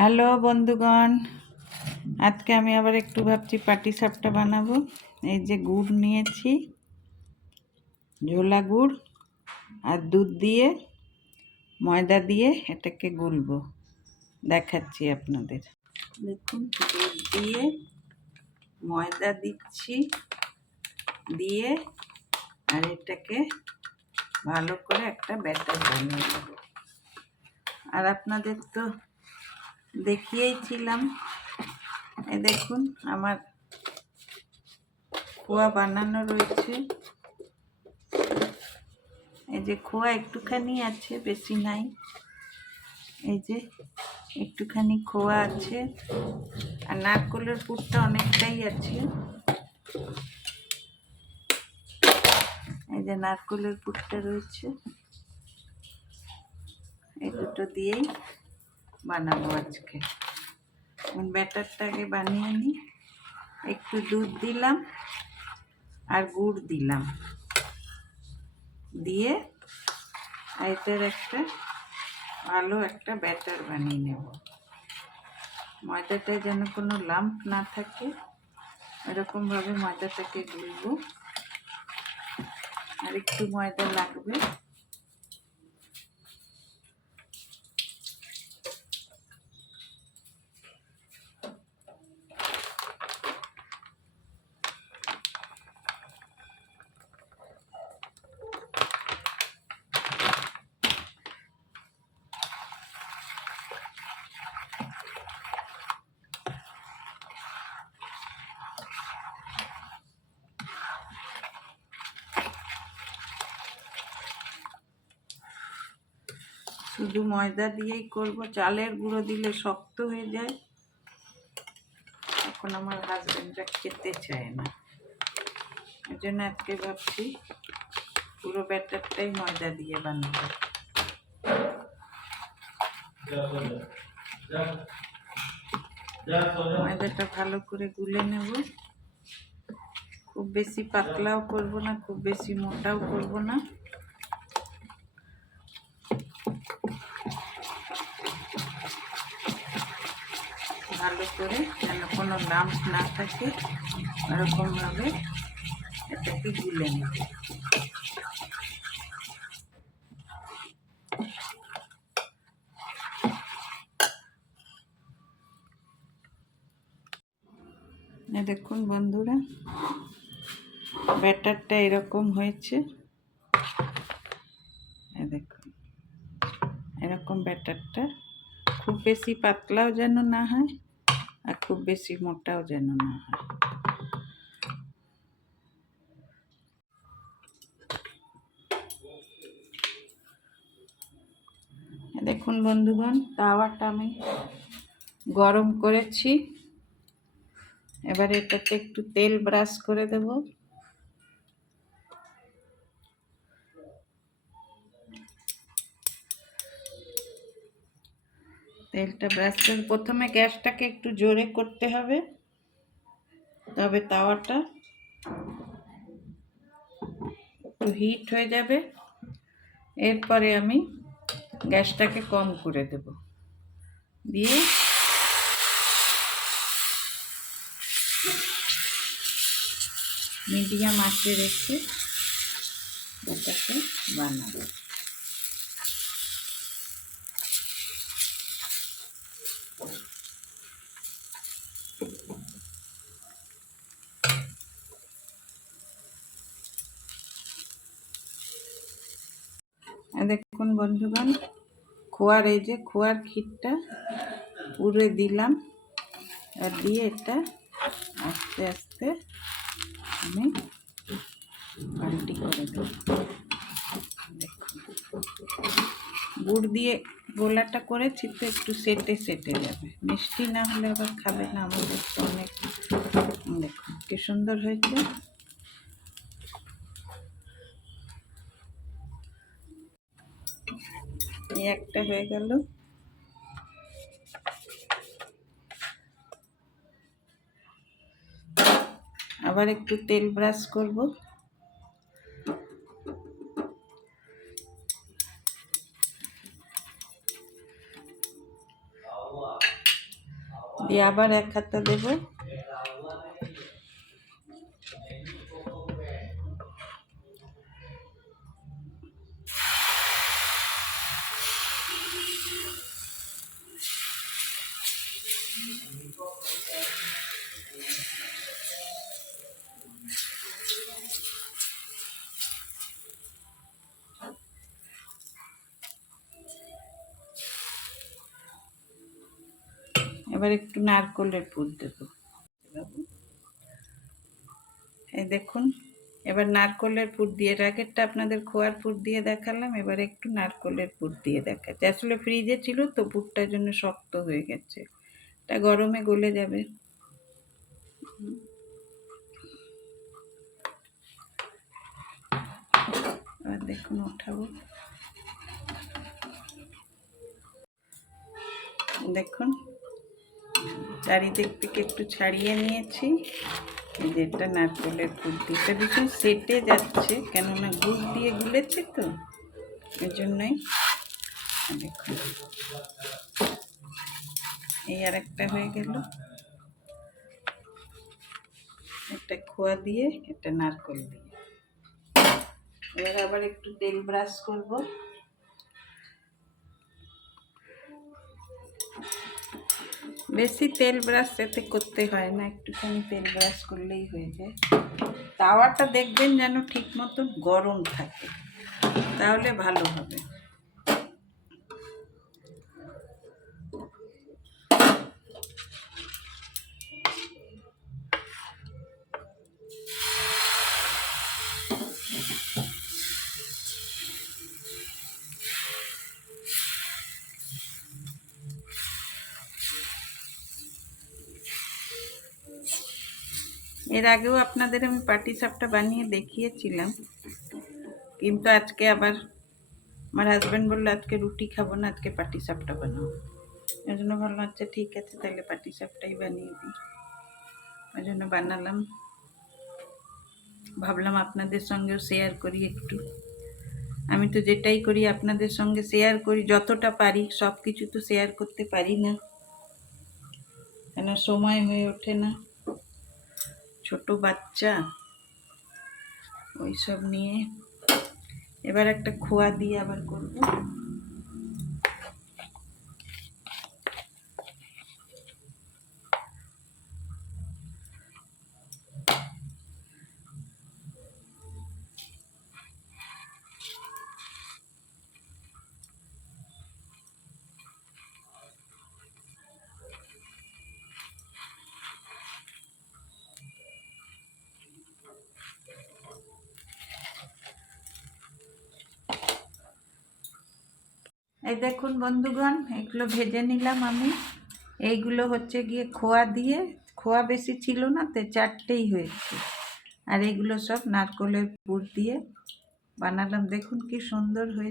Hello বন্ধুগণ, আজকে আমি আবার একটু ভাবছি পাটিসাপটা বানাবো। এই যে গুড় নিয়েছি, ঝোলা গুড় আর দুধ দিয়ে ময়দা দিয়ে এটাকে গুলবো, দেখাচ্ছি আপনাদের। দেখুন, দুধ দিয়ে ময়দা দিচ্ছি, দিয়ে আর এটাকে ভালো করে একটা ব্যাটার বানিয়ে দেবো। আর আপনাদের তো দেখিয়েছিলাম, এই দেখুন আমার খোয়া বানানো রয়েছে। এই যে খোয়া একটুখানি আছে, বেশি নাই। এই যে একটুখানি খোয়া আছে, আর নারকেলের পুরটা অনেকটাই আছে। এই যে নারকেলের পুরটা রয়েছে, এই দুটো দিয়েই বানাবো আজকে। ব্যাটারটা আগে বানিয়ে নিই। একটু দুধ দিলাম আর গুড় দিলাম, দিয়ে এটার একটা ভালো একটা ব্যাটার বানিয়ে নেব। ময়দাটায় যেন কোনো লাম্প না থাকে, এরকমভাবে ময়দাটাকে গুলবো। আর একটু ময়দা লাগবে। শুধু ময়দা দিয়েই করব, চালের গুঁড়ো দিলে শক্ত হয়ে যায়। এখন আমার হাজবেন্ডরা খেতে চায় না, এই জন্য আজকে ভাবছি পুরো ব্যাটারটাই ময়দা দিয়ে বানাবো। ময়দাটা ভালো করে গুলে নেব। খুব বেশি পাতলাও করব না, খুব বেশি মোটাও করব না। ভালো করে যেন কোনো লাম্প না থাকে, এরকমভাবে এটাকে গুলে নেব। দেখুন বন্ধুরা, ব্যাটারটা এরকম হয়েছে। দেখুন এরকম ব্যাটারটা, খুব বেশি পাতলাও যেন না হয় আর খুব বেশি মোটাও যেন না হয়। দেখুন বন্ধুগণ, তাওয়াটা আমি গরম করেছি। এবার এটাতে একটু তেল ব্রাশ করে দেব। তেলটা ব্রাশ করে প্রথমে গ্যাসটাকে একটু জোরে করতে হবে, তবে তাওয়াটা একটু হিট হয়ে যাবে। এরপরে আমি গ্যাসটাকে কম করে দেব, দিয়ে মিডিয়াম আঁচে রেখে এটাকে বানাবো। দেখুন বন্ধুগণ, খোয়ার এই যে খোয়ার ক্ষীরটা পুরে দিলাম, আর দিয়ে এটা আস্তে আস্তে আমি পাল্টি করে দেব। দেখুন, গুড় দিয়ে গোলাটা করেছি তো একটু সেটে সেটে যাবে, মিষ্টি না হলে আবার খাবে না আমাদের তো অনেক। দেখুন কি সুন্দর হয়েছে। এই একটা হয়ে গেল। আবার একটু তেল ব্রাশ করব। দিয়ে আবার 1 হাতা দেব। এবার একটু নারকেলের পুর দেব। এই দেখুন, এবার নারকেলের পুর দিয়ে, আগেরটা আপনাদের খোয়ার পুর দিয়ে দেখালাম, এবার একটু নারকেলের পুর দিয়ে দেখাচ্ছি। আসলে ফ্রিজে ছিল তো, পুরটার জন্য শক্ত হয়ে গেছে, এটা গরমে গলে যাবে। এবার দেখুন ওঠাবো, দেখুন চারিদিক থেকে একটু ছাড়িয়ে নিয়েছি। এই যে এটা নারকেলের পুর দিতে ভীষণ সেটে যাচ্ছে, কেননা গুড় দিয়ে গুলেছে তো, এই জন্যই। দেখুন এই আর একটা হয়ে গেল, একটা খোয়া দিয়ে, একটা নারকেল দিয়ে। এবার আবার একটু তেল ব্রাশ করব। বেশি তেল ব্রাশ এতে করতে হয় না, একটুখানি তেল ব্রাশ করলেই হয়ে যায়। তাওয়াটা দেখবেন যেন ঠিক মতন গরম থাকে, তাহলে ভালো হবে। এর আগেও আপনাদের আমি পাটিসাপটা বানিয়ে দেখিয়েছিলাম, কিন্তু আজকে আবার আমার হাজব্যান্ড বললো আজকে রুটি খাবো না, আজকে পাটিসাপটা বানাবো। ওই জন্য ভাবলাম আচ্ছা ঠিক আছে, তাহলে পাটিসাপটাই বানিয়ে দিই। ওই জন্য বানালাম, ভাবলাম আপনাদের সঙ্গেও শেয়ার করি একটু। আমি তো যেটাই করি আপনাদের সঙ্গে শেয়ার করি, যতটা পারি। সব কিছু তো শেয়ার করতে পারি না, কেন সময় হয়ে ওঠে না, ছোট বাচ্চা ওইসব নিয়ে। এবার একটা খোয়া দিয়ে আবার করব। এই দেখুন বন্ধুগণ, এগুলো ভেজে নিলাম আমি। এইগুলো হচ্ছে গিয়ে খোয়া দিয়ে, খোয়া বেশি ছিল না তো, 4টেই হয়েছে। আর এগুলো সব নারকেলের পুর দিয়ে বানালাম, দেখুন কি সুন্দর হয়েছে।